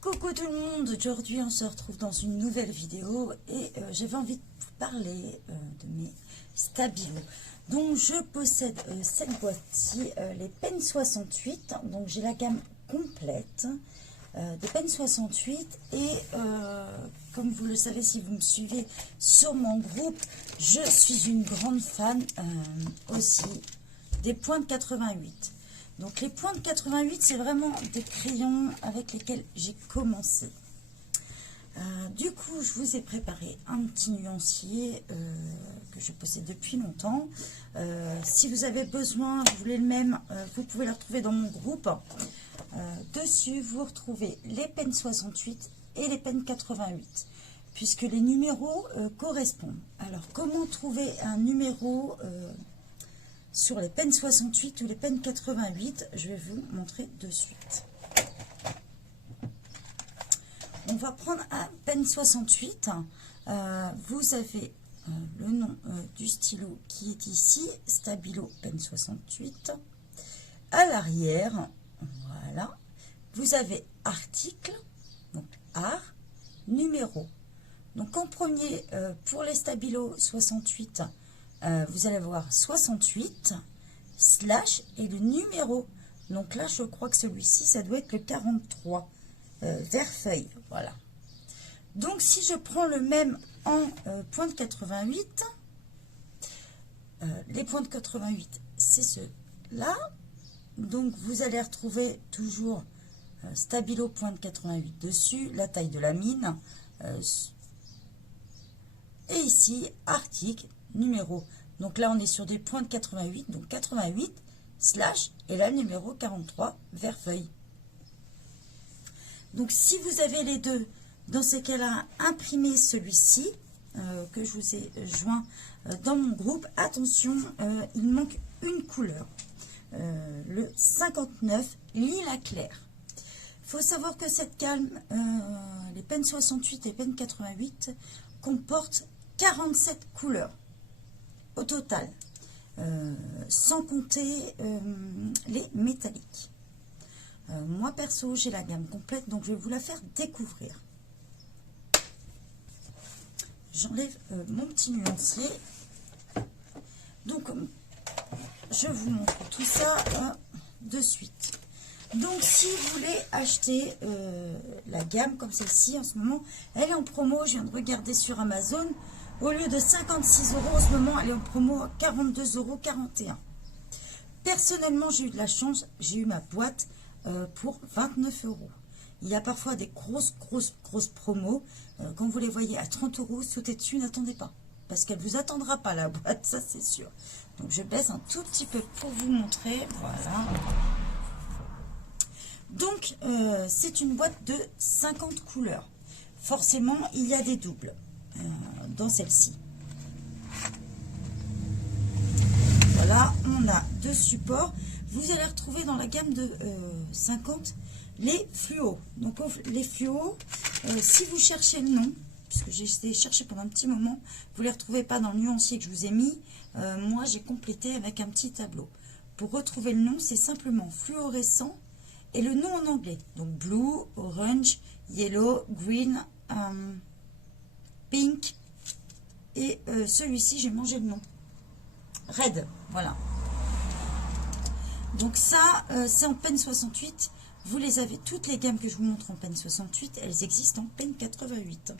Coucou tout le monde, aujourd'hui on se retrouve dans une nouvelle vidéo et j'avais envie de vous parler de mes stabilos. Donc je possède cette boîte-ci, les Pen 68, donc j'ai la gamme complète des Pen 68 et comme vous le savez si vous me suivez sur mon groupe, je suis une grande fan aussi des pointes 88. Donc les pointes 88, c'est vraiment des crayons avec lesquels j'ai commencé. Du coup, je vous ai préparé un petit nuancier que je possède depuis longtemps. Si vous avez besoin, vous voulez le même, vous pouvez le retrouver dans mon groupe. Dessus, vous retrouvez les Pen 68 et les Pen 88, puisque les numéros correspondent. Alors, comment trouver un numéro sur les Pen 68 ou les Pen 88, je vais vous montrer de suite. On va prendre un Pen 68. Vous avez le nom du stylo qui est ici, Stabilo Pen 68. À l'arrière, voilà, vous avez article, donc art, numéro. Donc en premier, pour les Stabilo 68, vous allez voir 68 slash et le numéro. Donc là, je crois que celui-ci, ça doit être le 43 vert feuille. Voilà. Donc si je prends le même en pointe 88, les pointes 88, c'est ceux-là. Donc vous allez retrouver toujours Stabilo pointe 88 dessus, la taille de la mine. Et ici, article, numéro. Donc là, on est sur des pointes 88, donc 88 slash et là, numéro 43 vert feuille. Donc si vous avez les deux, dans ces cas-là, imprimez celui-ci que je vous ai joint dans mon groupe. Attention, il manque une couleur, le 59 lilas clair. Il faut savoir que cette gamme, les Pen 68 et Pen 88, comportent 47 couleurs au total, sans compter les métalliques. Moi perso, j'ai la gamme complète, donc je vais vous la faire découvrir. J'enlève mon petit nuancier. Donc, je vous montre tout ça de suite. Donc, si vous voulez acheter la gamme comme celle-ci, en ce moment, elle est en promo. Je viens de regarder sur Amazon. Au lieu de 56 € en ce moment, elle est en promo à 42,41 €. Personnellement, j'ai eu de la chance. J'ai eu ma boîte pour 29 €. Il y a parfois des grosses promos. Quand vous les voyez à 30 €, sautez dessus, n'attendez pas. Parce qu'elle ne vous attendra pas, la boîte, ça c'est sûr. Donc je baisse un tout petit peu pour vous montrer. Voilà. Donc c'est une boîte de 50 couleurs. Forcément, il y a des doubles dans celle-ci. Voilà, on a deux supports. Vous allez retrouver dans la gamme de 50 les fluos. Donc les fluos, si vous cherchez le nom, puisque j'ai essayé de chercher pendant un petit moment, vous ne les retrouvez pas dans le nuancier que je vous ai mis. Moi, j'ai complété avec un petit tableau. Pour retrouver le nom, c'est simplement fluorescent et le nom en anglais. Donc blue, orange, yellow, green, pink. Et celui-ci, j'ai mangé le nom. Red, voilà. Donc ça, c'est en Pen 68. Vous les avez, toutes les gammes que je vous montre en Pen 68, elles existent en Pen 88.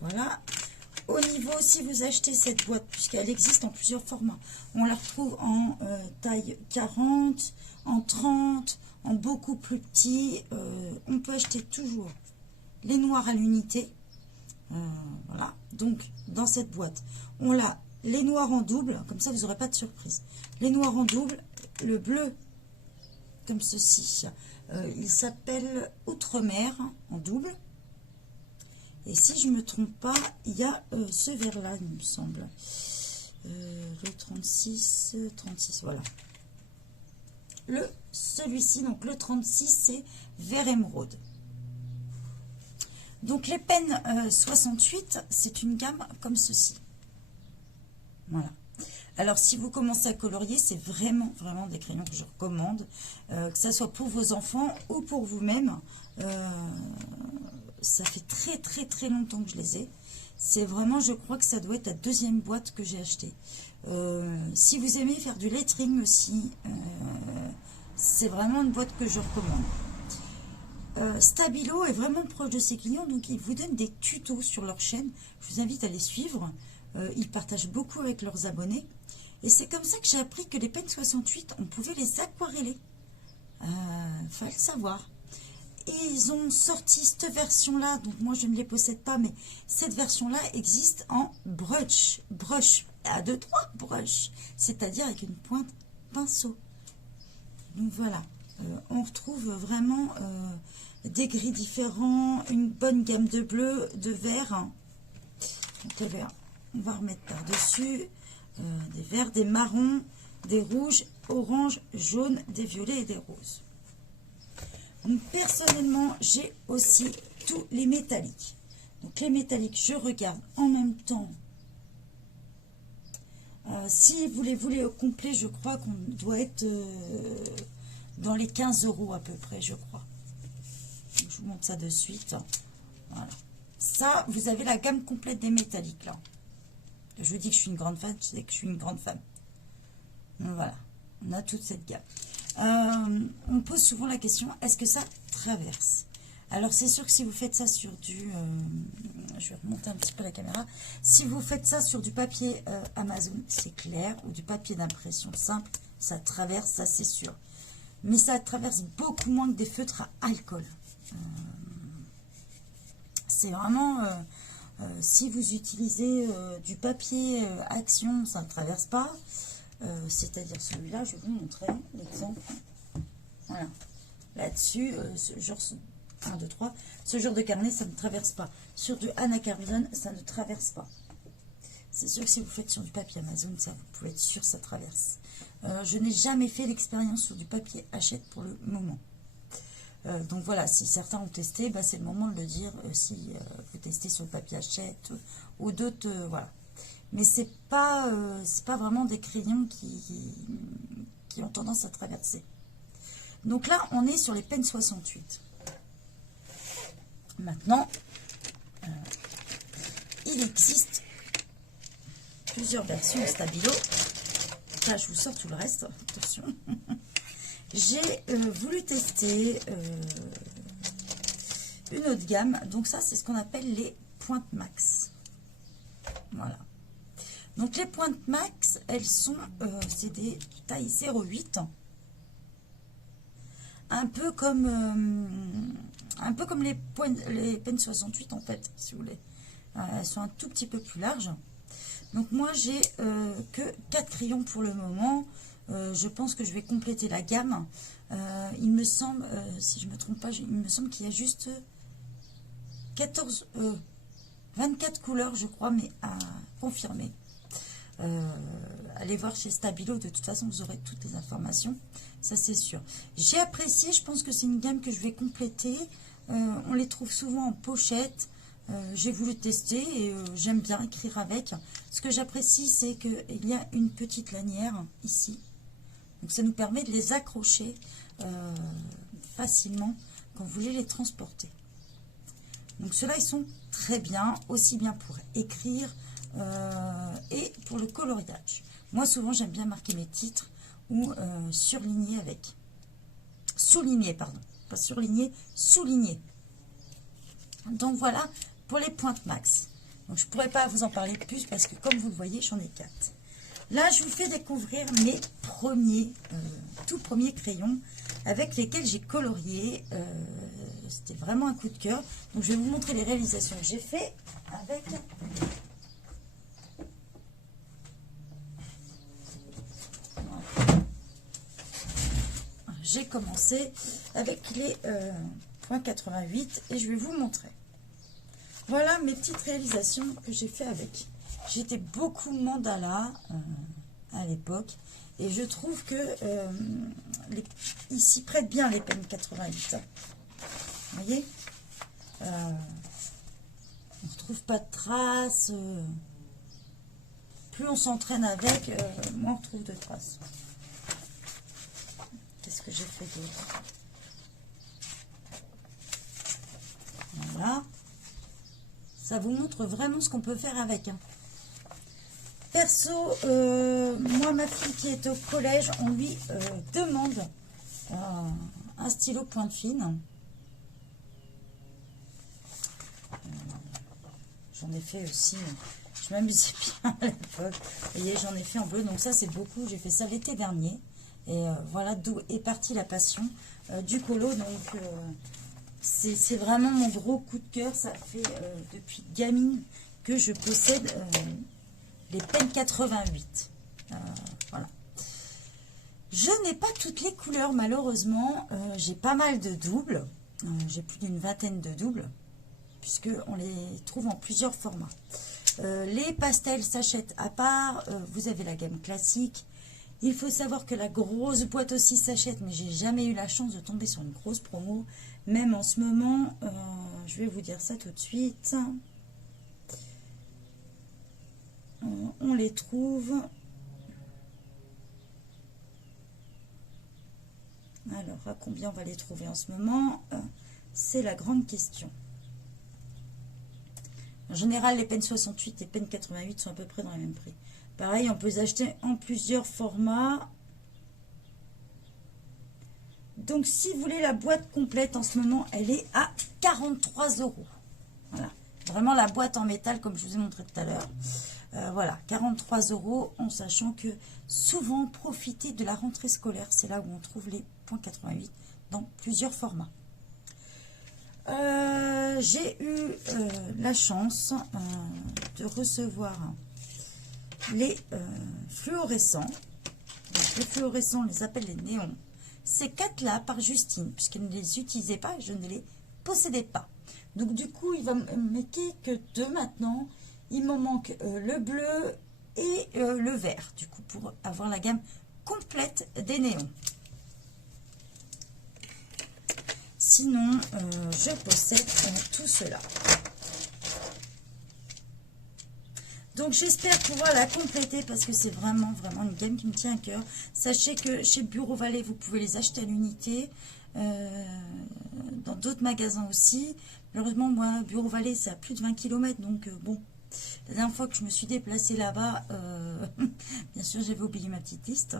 Voilà. Au niveau, si vous achetez cette boîte, puisqu'elle existe en plusieurs formats, on la retrouve en taille 40, en 30, en beaucoup plus petit. On peut acheter toujours les noirs à l'unité. Voilà. Donc, dans cette boîte, on a les noirs en double, comme ça vous n'aurez pas de surprise. Les noirs en double, le bleu, comme ceci, il s'appelle Outre-mer en double. Et si je ne me trompe pas, il y a ce vert-là, il me semble. Le 36, voilà. Celui-ci, donc le 36, c'est vert émeraude. Donc les Pen 68, c'est une gamme comme ceci. Voilà. Alors, si vous commencez à colorier, c'est vraiment, vraiment des crayons que je recommande, que ça soit pour vos enfants ou pour vous-même. Ça fait très, très, très longtemps que je les ai. C'est vraiment, je crois que ça doit être la deuxième boîte que j'ai achetée. Si vous aimez faire du lettering aussi, c'est vraiment une boîte que je recommande. Stabilo est vraiment proche de ses clients, donc ils vous donnent des tutos sur leur chaîne. Je vous invite à les suivre. Ils partagent beaucoup avec leurs abonnés. Et c'est comme ça que j'ai appris que les Pen 68, on pouvait les aquareller. Fallait le savoir. Et ils ont sorti cette version-là, donc moi je ne les possède pas, mais cette version-là existe en brush, à 2-3 brush, c'est-à-dire avec une pointe pinceau. Donc voilà, on retrouve vraiment des gris différents, une bonne gamme de bleu, de vert. Donc, on va remettre par-dessus des verts, des marrons, des rouges, orange, jaune, des violets et des roses. Donc personnellement, j'ai aussi tous les métalliques. Donc les métalliques, je regarde en même temps. Si vous les voulez au complet, je crois qu'on doit être dans les 15 € à peu près, je crois. Donc, je vous montre ça de suite. Voilà. Ça, vous avez la gamme complète des métalliques là. Je vous dis que je suis une grande fan, je sais que je suis une grande fan. Donc voilà, on a toute cette gamme. On pose souvent la question, est-ce que ça traverse? Alors c'est sûr que si vous faites ça sur du, je vais remonter un petit peu la caméra, si vous faites ça sur du papier Amazon, c'est clair, ou du papier d'impression simple, ça traverse, ça c'est sûr. Mais ça traverse beaucoup moins que des feutres à alcool. C'est vraiment, si vous utilisez du papier Action, ça ne traverse pas. C'est-à-dire celui-là, je vais vous montrer l'exemple. Voilà. Là-dessus, ce genre 1, 2, 3, ce genre de carnet, ça ne traverse pas. Sur du Anna Carbon, ça ne traverse pas. C'est sûr que si vous faites sur du papier Amazon, ça, vous pouvez être sûr que ça traverse. Je n'ai jamais fait l'expérience sur du papier Hachette pour le moment. Donc voilà, si certains ont testé, bah, c'est le moment de le dire. Si vous testez sur le papier Hachette ou d'autres, voilà. Mais c'est pas vraiment des crayons qui ont tendance à traverser. Donc là, on est sur les Pen 68. Maintenant, il existe plusieurs versions Stabilo. Là, je vous sors tout le reste. Attention. J'ai voulu tester une autre gamme. Donc ça, c'est ce qu'on appelle les pointes max. Voilà. Donc les pointes max, elles sont, c'est des tailles 0,8. Un peu comme les Pen 68 en fait, si vous voulez. Elles sont un tout petit peu plus larges. Donc moi j'ai que 4 crayons pour le moment. Je pense que je vais compléter la gamme. Il me semble, si je ne me trompe pas, il me semble qu'il y a juste 24 couleurs, je crois, mais à confirmer. Allez voir chez Stabilo, de toute façon vous aurez toutes les informations, ça c'est sûr. J'ai apprécié, je pense que c'est une gamme que je vais compléter. On les trouve souvent en pochette. J'ai voulu tester et j'aime bien écrire avec. Ce que j'apprécie, c'est qu'il y a une petite lanière ici, donc ça nous permet de les accrocher facilement quand vous voulez les transporter. Donc ceux-là, ils sont très bien, aussi bien pour écrire et pour le coloriage. Moi, souvent, j'aime bien marquer mes titres ou surligner avec. Souligner, pardon. Pas surligner, souligner. Donc voilà pour les pointes max. Donc je ne pourrais pas vous en parler plus parce que comme vous le voyez, j'en ai 4. Là, je vous fais découvrir mes tout premiers crayons avec lesquels j'ai colorié. C'était vraiment un coup de cœur. Donc je vais vous montrer les réalisations que j'ai fait avec... J'ai commencé avec les points 88 et je vais vous montrer. Voilà mes petites réalisations que j'ai fait avec. J'étais beaucoup mandala à l'époque et je trouve que ils s'y prêtent bien les Pen 88. Vous voyez, on ne retrouve pas de traces. plus on s'entraîne avec, moins on retrouve de traces. Qu'est-ce que j'ai fait d'autre? Voilà. Ça vous montre vraiment ce qu'on peut faire avec. Hein. Perso, moi, ma fille qui est au collège, on lui demande un stylo pointe fine. J'en ai fait aussi, je m'amusais bien à l'époque. Vous voyez, j'en ai fait en bleu, donc ça c'est beaucoup. J'ai fait ça l'été dernier. Et voilà d'où est partie la passion du colo. Donc c'est vraiment mon gros coup de cœur. Ça fait depuis gamine que je possède les Pen 88. Voilà. Je n'ai pas toutes les couleurs malheureusement. J'ai pas mal de doubles. J'ai plus d'une vingtaine de doubles, puisqu'on les trouve en plusieurs formats. Les pastels s'achètent à part. Vous avez la gamme classique. Il faut savoir que la grosse boîte aussi s'achète, mais j'ai jamais eu la chance de tomber sur une grosse promo. Même en ce moment, je vais vous dire ça tout de suite. On les trouve. Alors, à combien on va les trouver en ce moment? C'est la grande question. En général, les Pen 68 et Pen 88 sont à peu près dans les mêmes prix. Pareil, on peut les acheter en plusieurs formats. Donc, si vous voulez la boîte complète, en ce moment, elle est à 43 €. Voilà. Vraiment la boîte en métal, comme je vous ai montré tout à l'heure. Voilà, 43 € en sachant que souvent, profitez de la rentrée scolaire. C'est là où on trouve les points 88 dans plusieurs formats. J'ai eu la chance de recevoir les fluorescents. Donc, les fluorescents, on les appelle les néons. Ces 4-là par Justine, puisqu'elle ne les utilisait pas, je ne les possédais pas. Donc du coup, il va me manquer que 2 maintenant. Il me manque le bleu et le vert, du coup, pour avoir la gamme complète des néons. Sinon, je possède tout cela. Donc, j'espère pouvoir la compléter parce que c'est vraiment une gamme qui me tient à cœur. Sachez que chez Bureau Vallée, vous pouvez les acheter à l'unité. Dans d'autres magasins aussi. Malheureusement, moi, Bureau Vallée, c'est à plus de 20 km. Donc, bon, la dernière fois que je me suis déplacée là-bas, bien sûr, j'avais oublié ma petite liste.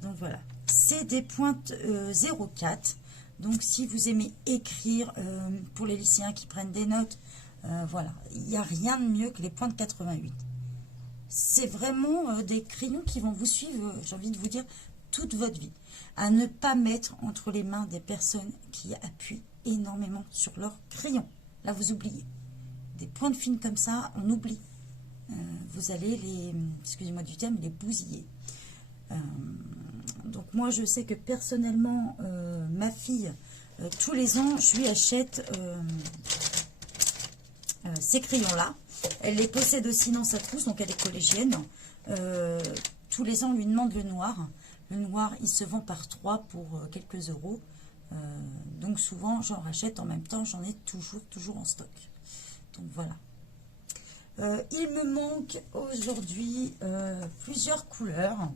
Donc, voilà. C'est des pointes 04. Donc, si vous aimez écrire, pour les lycéens qui prennent des notes, voilà, il n'y a rien de mieux que les pointes 88. C'est vraiment des crayons qui vont vous suivre, j'ai envie de vous dire, toute votre vie. À ne pas mettre entre les mains des personnes qui appuient énormément sur leurs crayons. Là, vous oubliez. Des pointes fines comme ça, on oublie. Vous allez les, excusez-moi du terme, les bousiller. Donc moi, je sais que personnellement, ma fille, tous les ans, je lui achète ces crayons-là. Elle les possède aussi dans sa trousse, donc elle est collégienne. Tous les ans, on lui demande le noir. Le noir, il se vend par 3 pour quelques euros. Donc souvent, j'en rachète en même temps. J'en ai toujours en stock. Donc voilà. Il me manque aujourd'hui plusieurs couleurs.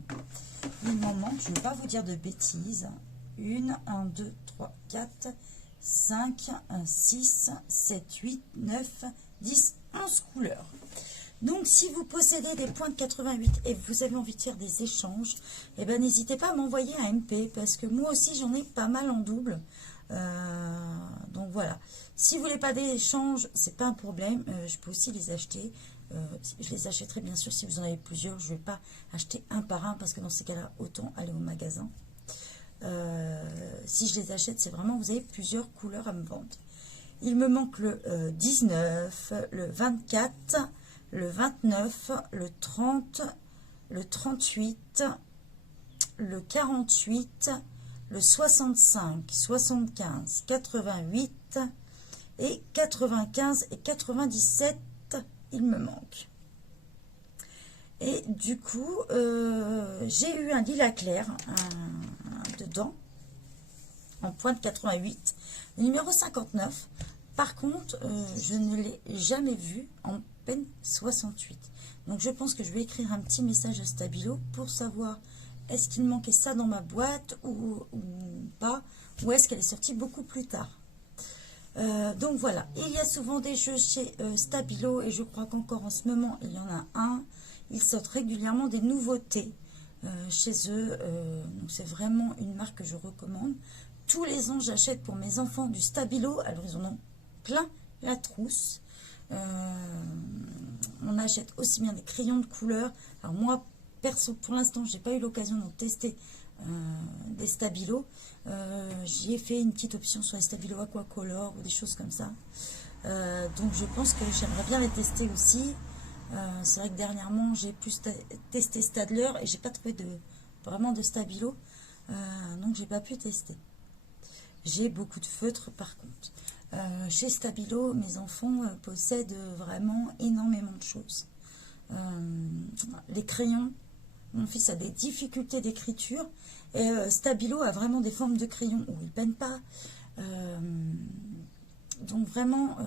Il m'en manque, je ne vais pas vous dire de bêtises. 1, 2, 3, 4, 5, 6, 7, 8, 9, 10, 11 couleurs. Donc, si vous possédez des points de 88 et vous avez envie de faire des échanges, eh ben, n'hésitez pas à m'envoyer un MP parce que moi aussi, j'en ai pas mal en double. Donc, voilà. Si vous voulez pas d'échange, c'est pas un problème. Je peux aussi les acheter. Je les achèterai bien sûr si vous en avez plusieurs. Je ne vais pas acheter un par un parce que dans ces cas-là, autant aller au magasin. Si je les achète, c'est vraiment, vous avez plusieurs couleurs à me vendre. Il me manque le 19, le 24, le 29, le 30, le 38, le 48, le 65, 75, 88 et 95 et 97, il me manque. Et du coup, j'ai eu un lilas clair dedans, en pointe 88, le numéro 59. Par contre, je ne l'ai jamais vu en pen 68. Donc je pense que je vais écrire un petit message à Stabilo pour savoir est-ce qu'il manquait ça dans ma boîte ou pas, ou est-ce qu'elle est sortie beaucoup plus tard. Donc voilà, il y a souvent des jeux chez Stabilo et je crois qu'encore en ce moment il y en a un. Ils sortent régulièrement des nouveautés chez eux, donc c'est vraiment une marque que je recommande. Tous les ans j'achète pour mes enfants du Stabilo, alors ils en ont plein la trousse. On achète aussi bien des crayons de couleur. Alors moi perso pour l'instant j'ai pas eu l'occasion d'en tester des Stabilo. J'ai fait une petite option sur les Stabilo Aquacolor ou des choses comme ça. Donc je pense que j'aimerais bien les tester aussi. C'est vrai que dernièrement j'ai plus testé Staedtler et j'ai pas trouvé vraiment de Stabilo. Donc j'ai pas pu tester. J'ai beaucoup de feutres par contre. Chez Stabilo, mes enfants possèdent vraiment énormément de choses. Les crayons, mon fils a des difficultés d'écriture et Stabilo a vraiment des formes de crayons où il ne peine pas. Donc vraiment,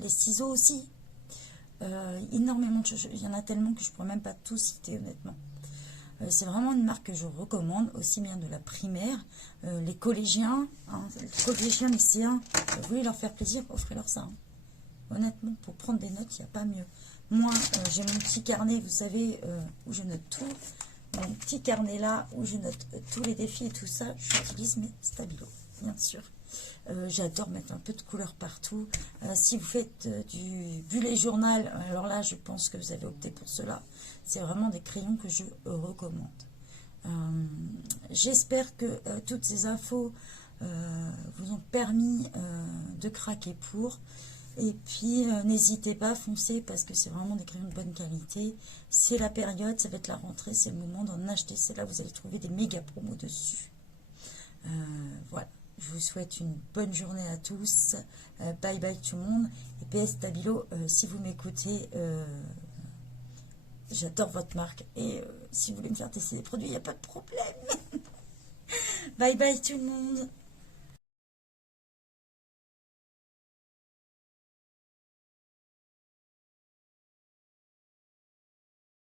les ciseaux aussi. Énormément de choses. Il y en a tellement que je ne pourrais même pas tout citer honnêtement. C'est vraiment une marque que je recommande, aussi bien de la primaire. Les collégiens, les collégiens, lycéens, vous voulez leur faire plaisir, offrez-leur ça. Honnêtement, pour prendre des notes, il n'y a pas mieux. Moi, j'ai mon petit carnet, vous savez, où je note tout. Mon petit carnet là, où je note tous les défis et tout ça, j'utilise mes Stabilo, bien sûr. J'adore mettre un peu de couleur partout. Si vous faites du bullet journal, alors là, je pense que vous avez opté pour cela. C'est vraiment des crayons que je recommande. J'espère que toutes ces infos vous ont permis de craquer pour. Et puis, n'hésitez pas à foncer parce que c'est vraiment des crayons de bonne qualité. C'est la période, ça va être la rentrée, c'est le moment d'en acheter. C'est là où vous allez trouver des méga promos dessus. Voilà. Je vous souhaite une bonne journée à tous. Bye bye tout le monde. Et PS Stabilo, si vous m'écoutez, j'adore votre marque. Et si vous voulez me faire tester des produits, il n'y a pas de problème. Bye bye tout le monde.